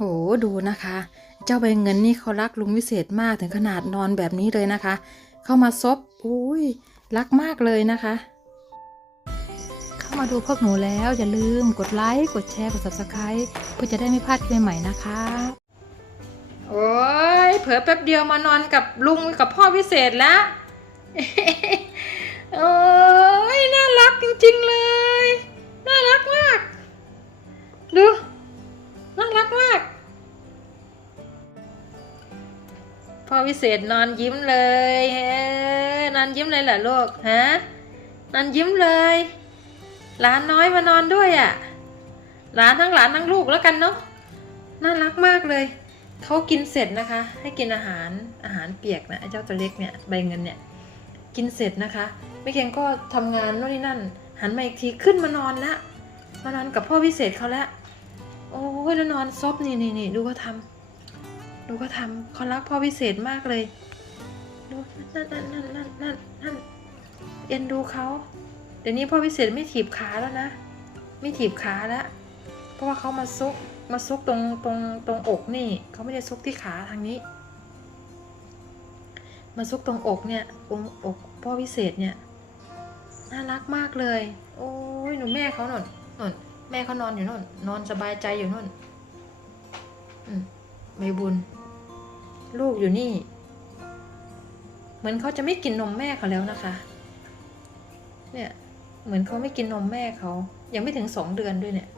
โหดูนะคะ เจ้าใบเงินนี่เขารักลุงวิเศษมากถึงขนาดนอนแบบนี้เลยนะคะ เข้ามาซบอุ้ยรักมากเลยนะคะ เข้ามาดูพวกหนูแล้วอย่าลืมกดไลค์กดแชร์กด subscribe เพื่อจะได้ไม่พลาดคลิปใหม่ๆนะคะ โอ้ยเผลอแป๊บเดียวมานอนกับลุงกับพ่อวิเศษแล้วโอ้ยน่ารักจริงๆเลย น่ารักมาก ดู น่ารักมาก พ่อวิเศษนอนยิ้มเลยเฮ้นอนยิ้มเลยเหรอลูกฮะนอนยิ้มเลยหลานน้อยมานอนด้วยอะ่ะหลานทั้งหลานทั้งลูกแล้วกันเนาะน่ารักมากเลยเขากินเสร็จนะคะ ให้กินอาหารอาหารเปียกนะไอ้เจ้าตัวเล็กเนี่ยใบเงินเนี่ยกินเสร็จนะคะไม่เคียงก็ทำงานโน่นนี่นั่น หันมาอีกทีขึ้นมานอนละมานอนกับพ่อวิเศษเขาและ โอ้ยแล้วนอนซบนี่นี่นี่ดูเขาทำดูเขาทำเขารักพ่อวิเศษมากเลย ดูนั่นนั่นนั่นนั่นนั่นนั่นเอ็นดูเขาเดี๋ยวนี้พ่อวิเศษไม่ถีบขาแล้วนะ ไม่ถีบขาแล้วเพราะว่าเขามาซุกมาซุกตรงตรงตรงอกนี่เขาไม่ได้ซุกที่ขาทางนี้ มาซุกตรงอกเนี่ยตรงอกพ่อวิเศษเนี่ยน่ารักมากเลย โอ้ยหนูแม่เขาหนนนน แม่เขานอนอยู่นู่น นอนสบายใจอยู่นนอืมใบบุญ ลูกอยู่นี่ เหมือนเขาจะไม่กินนมแม่เขาแล้วนะคะ เนี่ย เหมือนเขาไม่กินนมแม่เขา ยังไม่ถึงสองเดือนด้วยเนี่ย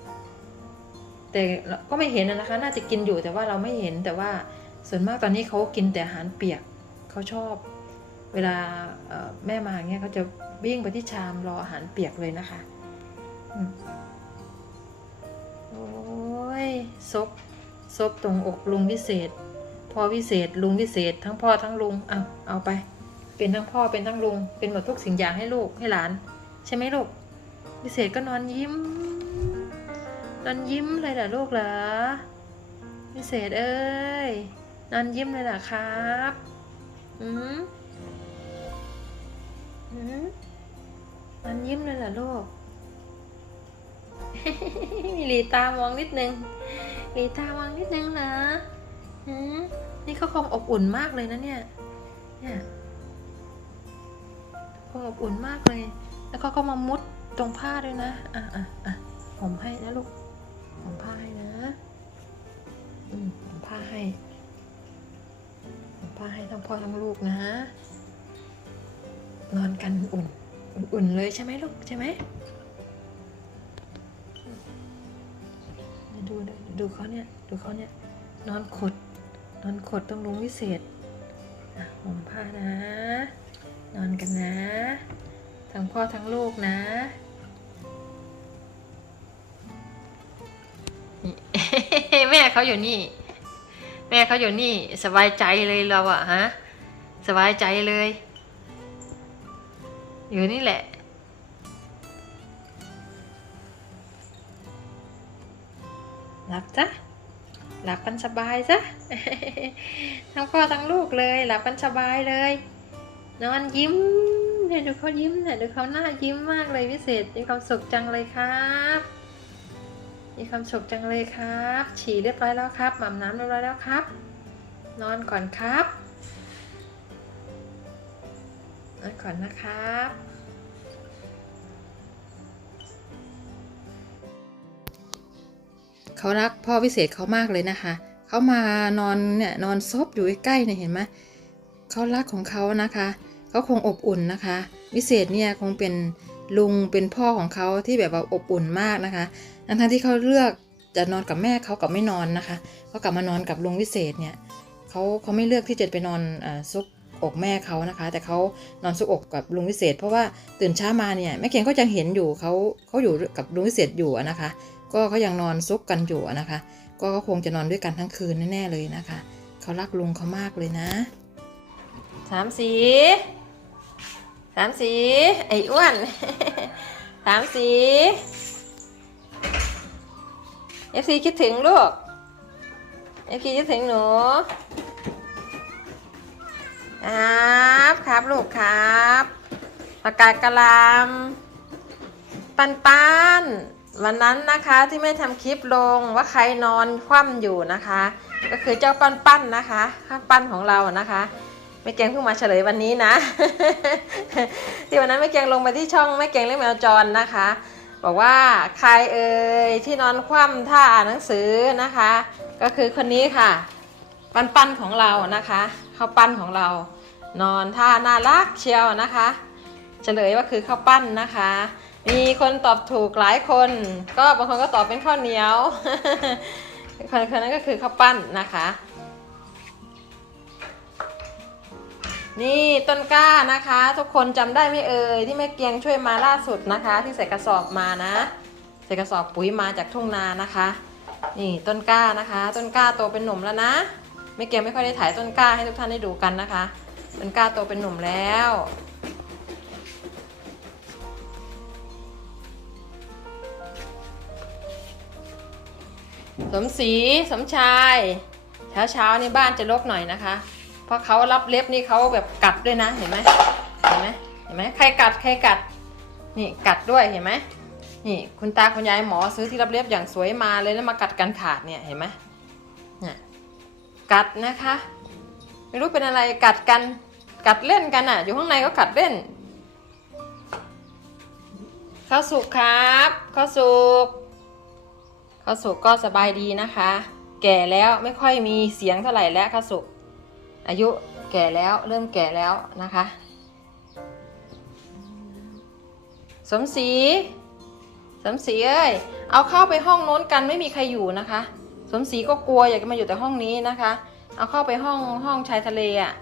แต่ก็ไม่เห็นนะคะ น่าจะกินอยู่แต่ว่าเราไม่เห็นแต่ว่าส่วนมากตอนนี้เขากินแต่อาหารเปียกเขาชอบ เวลาแม่มาเงี้ยเขาจะวิ่งไปที่ชามรออาหารเปียกเลยนะคะอืม โอ้ยซบซบตรงอกลุงวิเศษ พ่อวิเศษ ลุงวิเศษ ทั้งพ่อทั้งลุงเอาเอาไป เป็นทั้งพ่อเป็นทั้งลุง เป็นหมดทุกสิ่งอย่างให้ลูกให้หลาน ใช่ไหมลูก วิเศษก็นอนยิ้ม นอนยิ้มเลยเหรอลูกเหรอ วิเศษเอ้ย นอนยิ้มเลยเหรอครับอืมอืมนอนยิ้มเลยเหรอลูก มีลีตามองนิดนึงลีตามองนิดนึงนะอืมนี่เขาคงอบอุ่นมากเลยนะเนี่ย เนี่ยคงอบอุ่นมากเลย แล้วเขาก็มามุดตรงผ้าด้วยนะ อะอะอะผมให้นะลูก ผมผ้าให้นะ อืมผมผ้าให้ ผมผ้าให้ทั้งพ่อทั้งลูกนะ นอนกันอุ่น อุ่นเลยใช่ไหมลูกใช่ไหม ดูเขาเนี่ย ดูเขาเนี่ย นอนขด นอนขดตรงลุงวิเศษอ่มผ้านะ นอนกันนะ ทั้งพ่อทั้งลูกนะนี่แม่เขาอยู่นี่ แม่เขาอยู่นี่ สบายใจเลยเราอะฮะ สบายใจเลย อยู่นี่แหละ หลับจ้ะหลับกันสบายจ้ะทั้งพ่อทั้งลูกเลยหลับกันสบายเลย นอนยิ้มเนี่ยดูเขายิ้มเนี่ยดูเขาหน้ายิ้มมากเลยพิเศษมีความสุขจังเลยครับมีความสุขจังเลยครับ ฉี่เรียบร้อยแล้วครับหม่ำน้ำเรียบร้อยแล้วครับ นอนก่อนครับนอนก่อนนะครับ เขารักพ่อวิเศษเขามากเลยนะคะ เขามานอนเนี่ยนอนซบอยู่ใกล้ๆเนี่ยเห็นไหมเขารักของเขานะคะเขาคงอบอุ่นนะคะ วิเศษเนี่ยคงเป็นลุงเป็นพ่อของเขาที่แบบว่าอบอุ่นมากนะคะทั้งๆที่เขาเลือกจะนอนกับแม่เขากับไม่นอนนะคะเขากลับมานอนกับลุงวิเศษเนี่ยเขาเขาไม่เลือกที่จะไปนอนซุกอกแม่เขานะคะ แต่เขานอนซุกอกกับลุงวิเศษ เพราะว่าตื่นเช้ามาเนี่ยแม่เกียงก็ยังเห็นอยู่เขาเขาอยู่กับลุงวิเศษอยู่นะคะ ก็เขายังนอนซุกกันอยู่นะคะ ก็คงจะนอนด้วยกันทั้งคืนแน่ๆเลยนะคะ เขารักลุงเขามากเลยนะสามสีสามสีไอ้อ้วนสามสีเอฟซีคิดถึงลูกเอฟซีคิดถึงหนูครับครับลูกครับประกาศกะหลำปันปัน วันนั้นนะคะที่แม่ทำคลิปลงว่าใครนอนคว่ำอยู่นะคะ ก็คือเจ้าปั้นปั้นๆนะคะข้าวปั้นของเรานะคะแม่แกงเพิ่งมาเฉลยวันนี้นะที่วันนั้นแม่แกงลงไปที่ช่องแม่แกงเลี้ยงแมวจรนะคะ บอกว่าใครเอ่ยที่นอนคว่ำท่าอ่านหนังสือนะคะ ก็คือคนนี้ค่ะ ปั้นปั้นๆของเรานะคะข้าวปั้นของเรา นอนท่าน่ารักเชียวนะคะ เฉลยว่าคือข้าวปั้นนะคะ มีคนตอบถูกหลายคน ก็บางคนก็ตอบเป็นข้าวเหนียวคนคนนั้นก็คือข้าวปั้นนะคะ นี่ต้นกล้านะคะ ทุกคนจำได้ไหมเอ่ยที่แม่เกียงช่วยมาล่าสุดนะคะ ที่ใส่กระสอบมานะ ใส่กระสอบปุ๋ยมาจากทุ่งนานะคะ นี่ต้นกล้านะคะ ต้นกล้าโตเป็นหนุ่มแล้วนะแม่เกียงไม่ค่อยได้ถ่ายต้นกล้าให้ทุกท่านได้ดูกันนะคะ ต้นกล้าโตเป็นหนุ่มแล้ว สมศรีสมชายเช้าเช้านี่บ้านจะรกหน่อยนะคะ เพราะเขารับเล็บนี่เขาแบบกัดด้วยนะเห็นไหมเห็นไหมเห็นไหมใครกัดใครกัดนี่กัดด้วยเห็นไหมนี่คุณตาคุณยายหมอซื้อที่รับเล็บอย่างสวยมาเลยแล้วมากัดกันขาดเนี่ยเห็นไหมเนี่ยกัดนะคะ ไม่รู้เป็นอะไรกัดกันกัดเล่นกันอะ อยู่ข้างในก็กัดเล่นข้าวสุกครับข้าวสุก ข้าวสุกก็สบายดีนะคะ แก่แล้วไม่ค่อยมีเสียงเท่าไหร่แล้วข้าวสุกอายุแก่แล้วเริ่มแก่แล้วนะคะ สมศรีสมศรีเอ้ยเอาเข้าไปห้องโน้นกันไม่มีใครอยู่นะคะ สมศรีก็กลัวอยากจะมาอยู่แต่ห้องนี้นะคะ เอาเข้าไปห้องห้องชายทะเลอะ่ะ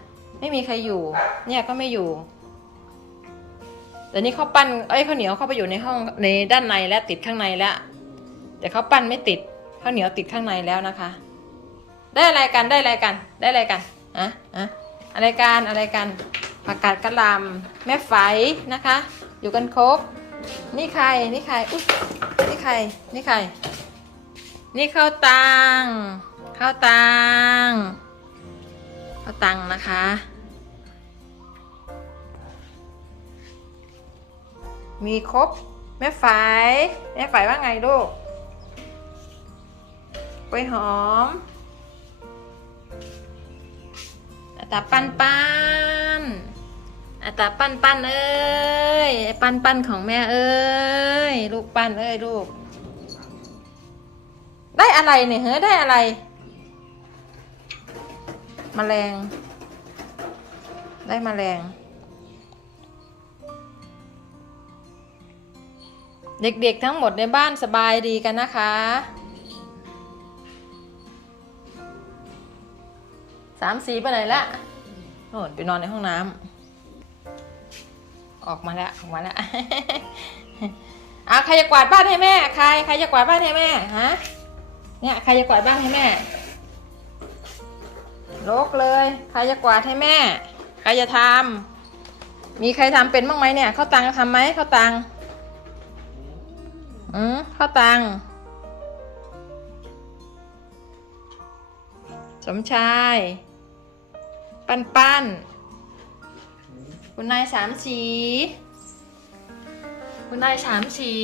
ไม่มีใครอยู่ เนี่ยก็ไม่อยู่แต่นี่เขาปั้นเอ้ยข้าวเหนียวเข้าไปอยู่ในห้องในด้านในและติดข้างในแล้ว แต่เขาปั้นไม่ติดข้าวเหนียวติดข้างในแล้วนะคะ ได้อะไรกันได้อะไรกันได้อะไรกันอะอะอะไรกันอะไรกันผักกาดกระลำแม่ไฝนะคะ อยู่กันครบ นี่ใครนี่ใครอุ๊ยนี่ใครนี่ใคร นี่ข้าวตังข้าวตังข้าวตังนะคะมีครบแม่ไฝแม่ไฝว่าไงลูก กล้วยหอมอัตาปันปันอัตาปันปันเอ้ยปันปันของแม่เอ้ยลูกปันเอ้ยลูก ได้อะไรเนี่ยเฮ้ยได้อะไรมแมลง ได้มแมลง เด็กๆทั้งหมดในบ้านสบายดีกันนะคะ สามสีไปไหนละโน่นไปนอนในห้องน้ำออกมาแล้วออกมาแล้วอะใครจะกวาดบ้านให้แม่ ใครใครจะกวาดบ้านให้แม่ฮะเนี่ยใครจะกวาดบ้านให้แม่ลกเลย ใครจะกวาดให้แม่ ใครจะทำมีใครทำเป็นบ้างไหมเนี่ยเข้าตังทำไหมเข้าตังอืมเข้าตังสมชาย ปันปันคุณนายสามสี คุณนายสามสี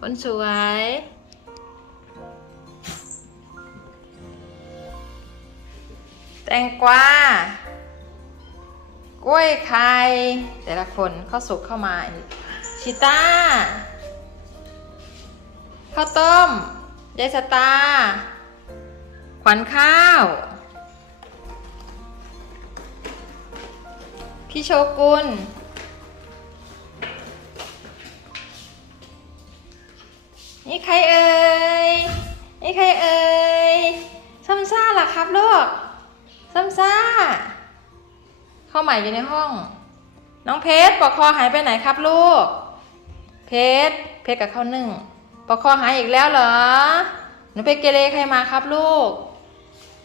คนสวย แตงกวากล้วยไข่แต่ละคนเข้าสุกเข้ามาชิต้าข้าวต้มยายสตา ขวัญข้าว พี่โชกุนนี่ใครเอ่ย นี่ใครเอ่ยซัมซ่าหรอครับลูกซัมซ่า เข้าใหม่อยู่ในห้อง น้องเพชรปอกคอหายไปไหนครับลูก เพชร เพชรกับข้าวนึ่งปอกคอหายอีกแล้วเหรอ หนูไปเกเรใครมาครับลูก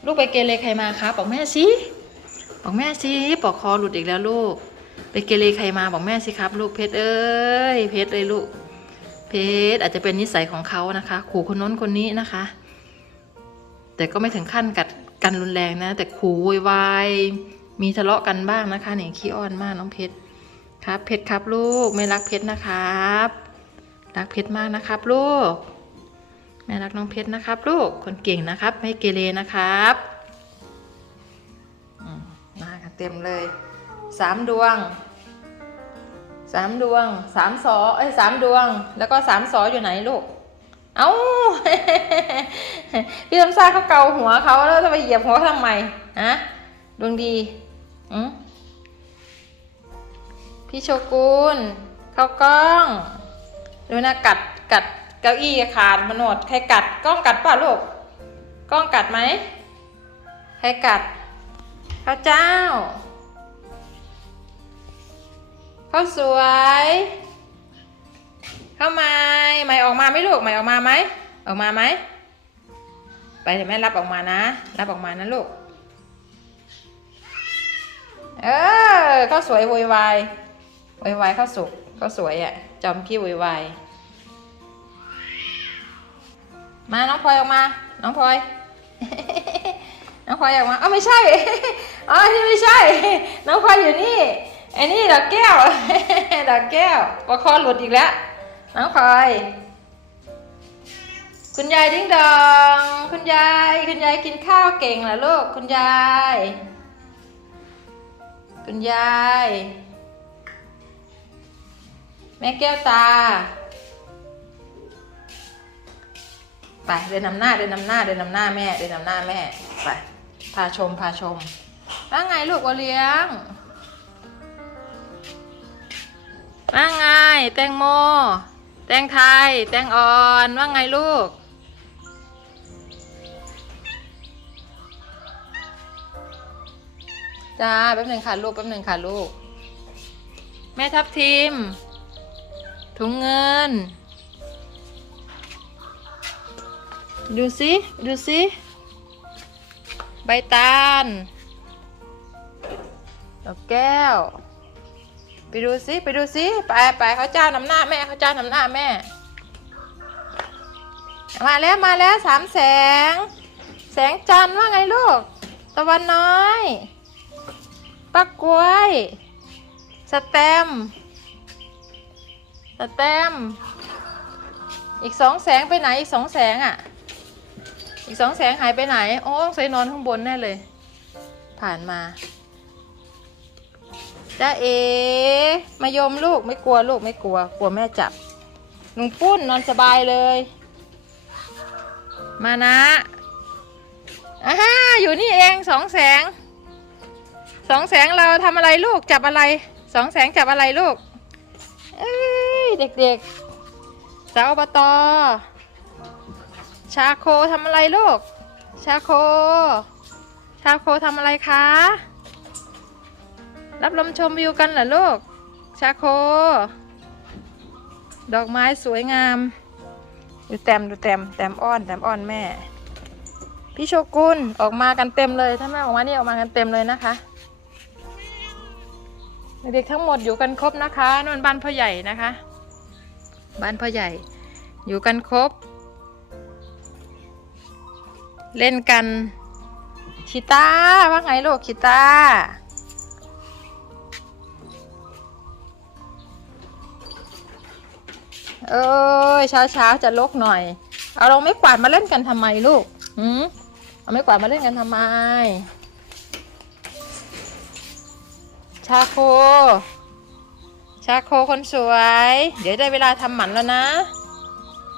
ลูกไปเกเรใครมาครับบอกแม่สิ บอกแม่สิปอกคอหลุดอีกแล้วลูก ไปเกเรใครมาบอกแม่สิครับ ลูกเพชรเอ้ยเพชรเลยลูก เพชรอาจจะเป็นนิสัยของเขานะคะ ขู่คนน้นคนนี้นะคะ แต่ก็ไม่ถึงขั้นกัดกันรุนแรงนะ แต่ขู่โวยวายมีทะเลาะกันบ้างนะคะเนี่ยขี้อ้อนมากน้องเพชรครับ เพชรครับลูกไม่รักเพชรนะครับ รักเพชรมากนะครับ ลูกแม่รักน้องเพชรนะครับ ลูกคนเก่งนะครับ ไม่เกเรนะครับ เต็มเลยสามดวงสามดวงสามสอเอ้ยสามดวง แล้วก็สามสออยู่ไหนลูก เอ้าพี่ลำซ่าเขาเกาหัวเขาแล้วจะไปเหยียบหัวทำไมฮะดวงดีอืมพี่โชกุนเข้ากล้องดูนะกัดกัดเก้าอี้ขาดมโนดใครกัดกล้องกัดป่ะลูกกล้องกัดไหมใครกัด ข้าวเจ้า ข้าวสวยเข้ามาไหมออกมาไหมลูกไหมออกมาไหม ออกมาไหม ไปเดี๋ยวแม่รับออกมานะ รับออกมานะลูก เออข้าวสวยโวยวายโวยวายข้าวสุกข้าวสวยอะ่ะ จอมขี้โวยวายมาน้องพลอยออกมา น้องพลอย น้องพลอยออกมาเอ้าไม่ใช่อ๋อนี่ไม่ใช่ น้องพลอยอยู่นี่ไอ้นี่ดอกแก้ว ดอกแก้วประคอหลุดอีกแล้ว น้องพลอย คุณยายดิ้งดอง คุณยาย คุณยายกินข้าวเก่งเหรอลูก คุณยาย คุณยาย แม่แก้วตา ไปเดินนำหน้าเดินนำหน้าเดินนำหน้าแม่เดินนำหน้าแม่ไป พาชมพาชมว่าไงลูกโอเลี้ยงว่าไง แตงโม แตงไทย แตงอ่อนว่าไงลูก จ้าแป๊บหนึ่งค่ะลูกแป๊บหนึ่งค่ะลูก แม่ทับทิม ถุงเงิน ดูสิ ดูสิ ใบตาลดอกแก้ว ไปดูสิไปดูสิไปไปเขาเจ้านำหน้าแม่เขาเจ้านำหน้าแม่ มาแล้วมาแล้วสามแสง แสงจันทร์ว่าไงลูก ตะวันน้อยปักกล้วย สแตมสแตมอีกสองแสงไปไหนอีกสองแสงอะ อีกสองแสงหายไปไหน โอ้ใส่นอนข้างบนแน่เลย ผ่านมาจ้าเอมายมลูกไม่กลัวลูกไม่กลัว กลัวแม่จับลุงปุ้นนอนสบายเลย มานะอ่าฮะอยู่นี่เองสองแสงสองแสงเราทำอะไรลูกจับอะไรสองแสงจับอะไรลูกเอ้ยเด็กๆสาวอบต ชาโคทำอะไรลูก ชาโค ชาโคทำอะไรคะ รับลมชมวิวกันเหรอลูก ชาโค ดอกไม้สวยงาม ดูแต้มดูแต้มแต้มอ้อนแต้มอ้อนแม่ พี่โชกุนออกมากันเต็มเลย ถ้าแม่ออกมานี่ออกมากันเต็มเลยนะคะเด็กทั้งหมดอยู่กันครบนะคะนวนบ้านพ่อใหญ่นะคะ บ้านพ่อใหญ่ อยู่กันครบ เล่นกันชิตาว่าไงลูกชิตาเอ้ยเช้าเช้าจะลกหน่อย เอาเราไม่กวาดมาเล่นกันทำไมลูกหืมเอาไม่กวาดมาเล่นกันทำไม ชาโค ชาโคคนสวย เดี๋ยวได้เวลาทำหมันแล้วนะ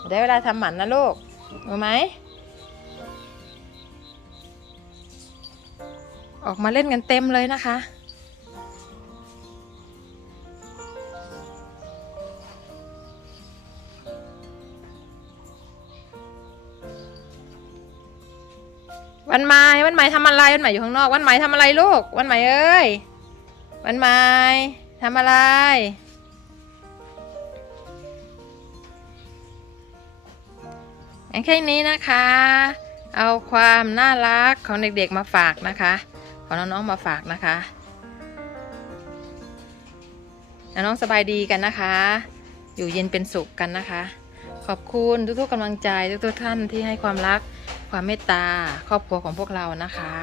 ได้เวลาทำหมันนะลูกรู้ไหม ออกมาเล่นกันเต็มเลยนะคะ วันใหม่วันใหม่ทำอะไรวันใหม่อยู่ข้างนอก วันใหม่ทำอะไรลูก วันใหม่เอ้ย วันใหม่ทำอะไรอย่แค่นี้นะคะ เอาความน่ารักของเด็กๆมาฝากนะคะ ของน้องๆมาฝากนะคะน้องๆสบายดีกันนะคะ อยู่เย็นเป็นสุขกันนะคะ ขอบคุณทุกๆกำลังใจทุกๆท่านที่ให้ความรักความเมตตาครอบครัวของพวกเรานะคะ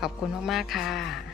ขอบคุณมากๆค่ะ